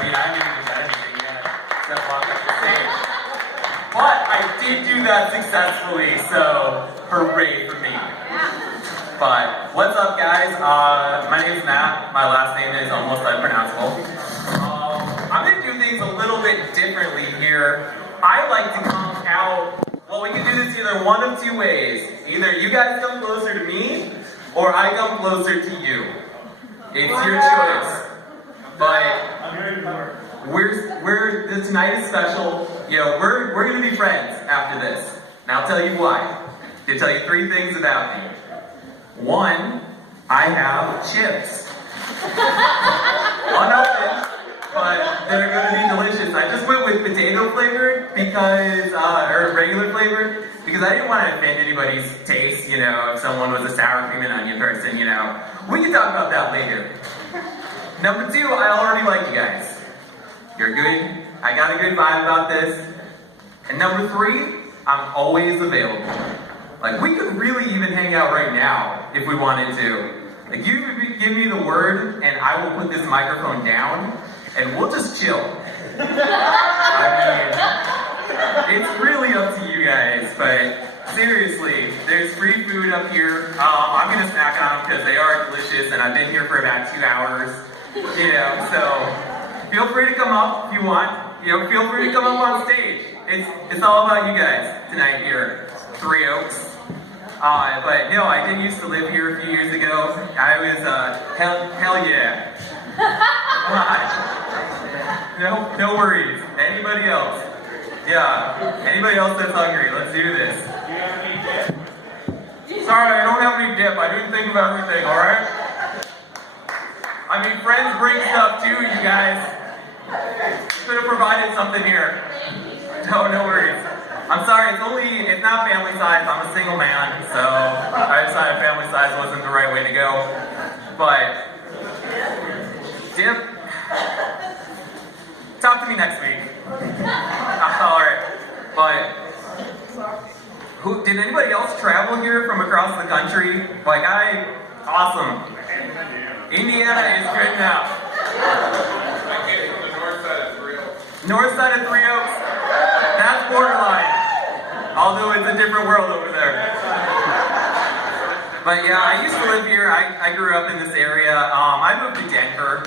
I mean, I haven't even done anything yet except walk up the stage. But I did do that successfully, so hooray for me. But what's up, guys? My name's Matt. My last name is almost unpronounceable. I'm gonna do things a little bit differently here. I like to come out. Well, we can do this either one of two ways. Either you guys come closer to me, or I come closer to you. It's your choice. But tonight is special. You know, we're gonna be friends after this. And I'll tell you why. I'm gonna tell you 3 things about me. 1, I have chips. Unopened, but they're gonna be delicious. I just went with potato flavored because, or regular flavored, because I didn't want to offend anybody's taste, you know, if someone was a sour cream and onion person, you know. We can talk about that later. Number 2, I already like you guys. You're good. I got a good vibe about this. And number 3, I'm always available. Like, we could really even hang out right now if we wanted to. Like, you give me the word and I will put this microphone down and we'll just chill. I mean, it's really up to you guys, but seriously, there's free food up here. I'm gonna snack on them because they are delicious and I've been here for about 2 hours. You know, so feel free to come up if you want. You know, feel free to come up on stage. It's all about you guys tonight here. 3 Oaks. But no, I did used to live here a few years ago. I was, hell yeah. No worries. Anybody else? Yeah. Anybody else that's hungry? Let's do this. Sorry, I don't have any dip. I didn't think of everything, alright? I mean, friends bring stuff too, you guys. Could have provided something here. No worries. I'm sorry, it's not family size. I'm a single man, so I decided family size wasn't the right way to go. But, dip, talk to me next week. Alright, but, did anybody else travel here from across the country? Like, awesome. Indiana is good enough. I came from the north side of 3 Oaks. North side of 3 Oaks? That's borderline. Although it's a different world over there. But yeah, I used to live here. I grew up in this area. I moved to Denver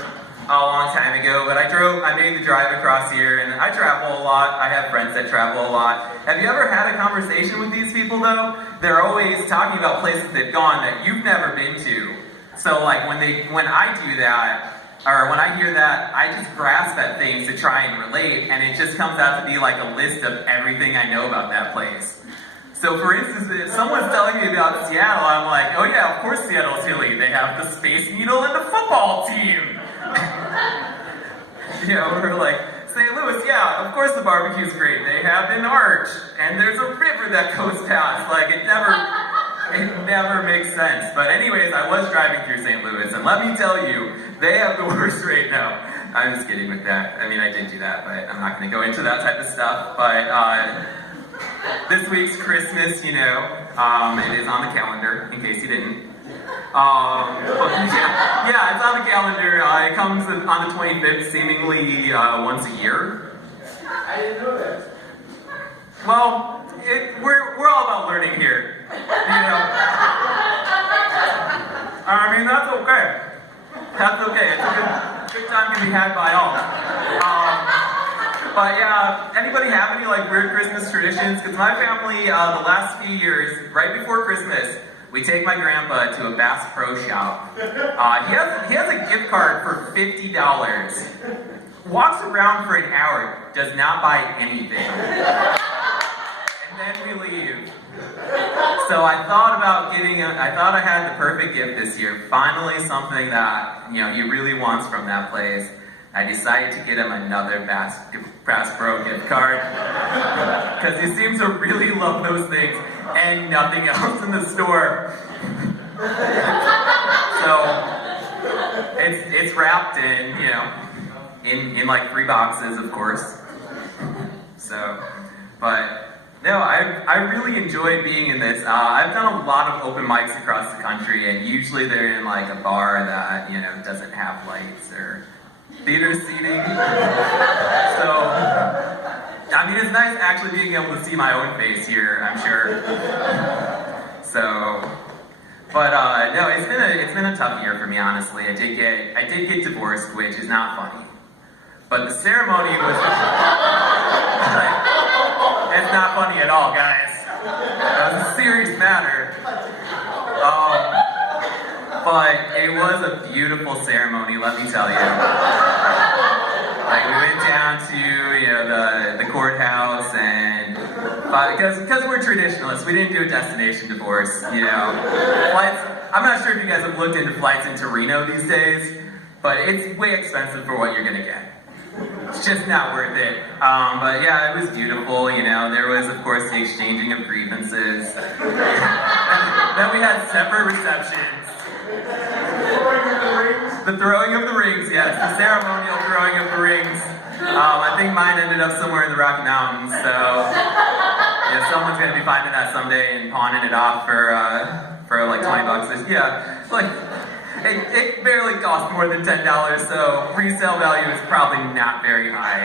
a long time ago, but I made the drive across here, and I travel a lot. I have friends that travel a lot. Have you ever had a conversation with these people though? They're always talking about places they've gone that you've never been to. So like when I do that, or when I hear that, I just grasp at things to try and relate, and it just comes out to be like a list of everything I know about that place. So for instance, if someone's telling me about Seattle, I'm like, oh yeah, of course Seattle's hilly. They have the Space Needle and the football team. You know, we're like, St. Louis, yeah, of course the barbecue's great. They have an arch, and there's a river that goes past. Like, it never makes sense. But anyways, I was driving through St. Louis, and let me tell you, they have the worst rate now. I'm just kidding with that. I mean, I did do that, but I'm not going to go into that type of stuff. But this week's Christmas, you know, it is on the calendar, in case you didn't. Yeah, it's on the calendar. It comes on the 25th, seemingly once a year. I didn't know that. Well, we're all about learning here. You know? I mean, that's okay. That's okay. It's a good time can be had by all. But yeah, anybody have any like weird Christmas traditions? Because my family, the last few years, right before Christmas, we take my grandpa to a Bass Pro Shop. He has a gift card for $50. Walks around for an hour, does not buy anything. And then we leave. So I thought about I thought I had the perfect gift this year. Finally something that, you know, he really wants from that place. I decided to get him another Bass Pro gift card. Because he seems to really love those things and nothing else in the store. So it's wrapped in, you know, in like 3 boxes, of course. So, but no, I really enjoy being in this. I've done a lot of open mics across the country, and usually they're in like a bar that, you know, doesn't have lights or theater seating. So, I mean, it's nice actually being able to see my own face here, I'm sure. So, but no, it's been a tough year for me, honestly. I did get divorced, which is not funny. But the ceremony was like, it's not funny at all, guys. That was a serious matter. But it was a beautiful ceremony, let me tell you. Like, we went down to, the courthouse, and because we're traditionalists, we didn't do a destination divorce, Flights, I'm not sure if you guys have looked into flights into Reno these days, but it's way expensive for what you're gonna get. It's just not worth it. But yeah, it was beautiful, There was, of course, the exchanging of grievances. Then we had separate receptions. The throwing of the rings, yes. The ceremonial throwing of the rings. I think mine ended up somewhere in the Rocky Mountains, so someone's gonna be finding that someday and pawning it off for like $20. Yeah, like it barely cost more than $10, so resale value is probably not very high.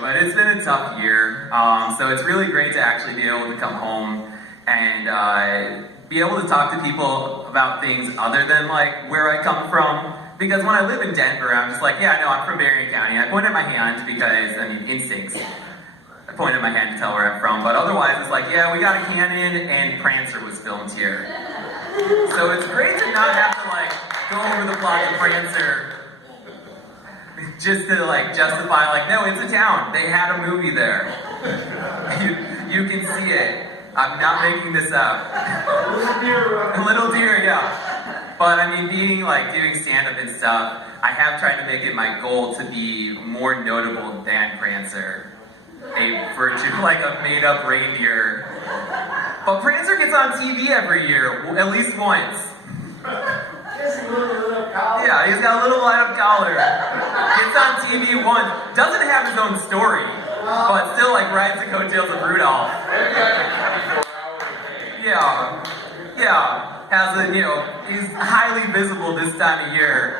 But it's been a tough year. So it's really great to actually be able to come home and be able to talk to people about things other than like where I come from. Because when I live in Denver, I'm just like, yeah, no, I'm from Berrien County. I point at my hand because, instincts. I point at my hand to tell where I'm from. But otherwise, it's like, yeah, we got a canon and Prancer was filmed here. So it's great to not have to like go over the plot of Prancer just to like justify like, no, it's a town. They had a movie there. You can see it. I'm not making this up. A little deer, yeah. But doing stand-up and stuff, I have tried to make it my goal to be more notable than Prancer. A made-up reindeer. But Prancer gets on TV every year, at least once. Yeah, he's got a little light-up collar. Gets on TV once. Doesn't have his own story, but still rides the coattails of Rudolph. Yeah. Has he's highly visible this time of year.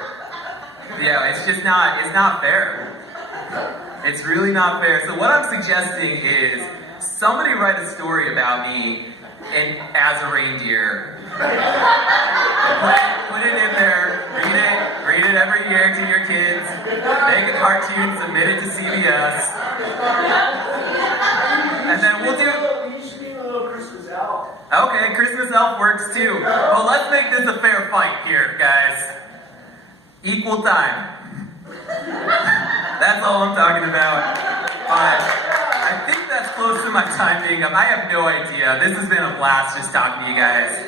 Yeah, it's not fair. It's really not fair. So what I'm suggesting is somebody write a story about me as a reindeer. Put it in there, read it every year to your kids, make a cartoon, submit it to CBS. And then we'll do Okay, Christmas elf works too. But let's make this a fair fight here, guys. Equal time. That's all I'm talking about. But I think that's close to my time being up. I have no idea. This has been a blast just talking to you guys.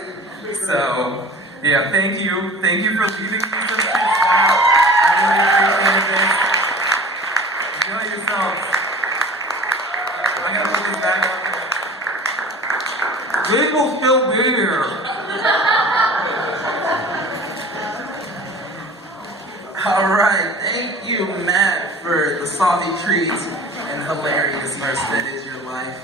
So, yeah, thank you. Thank you for leaving me some things out. I really appreciate this. Enjoy yourselves. I'm gonna put this back up. Jake will still be here. All right, thank you, Matt, for the salty treats and hilariousness that is your life.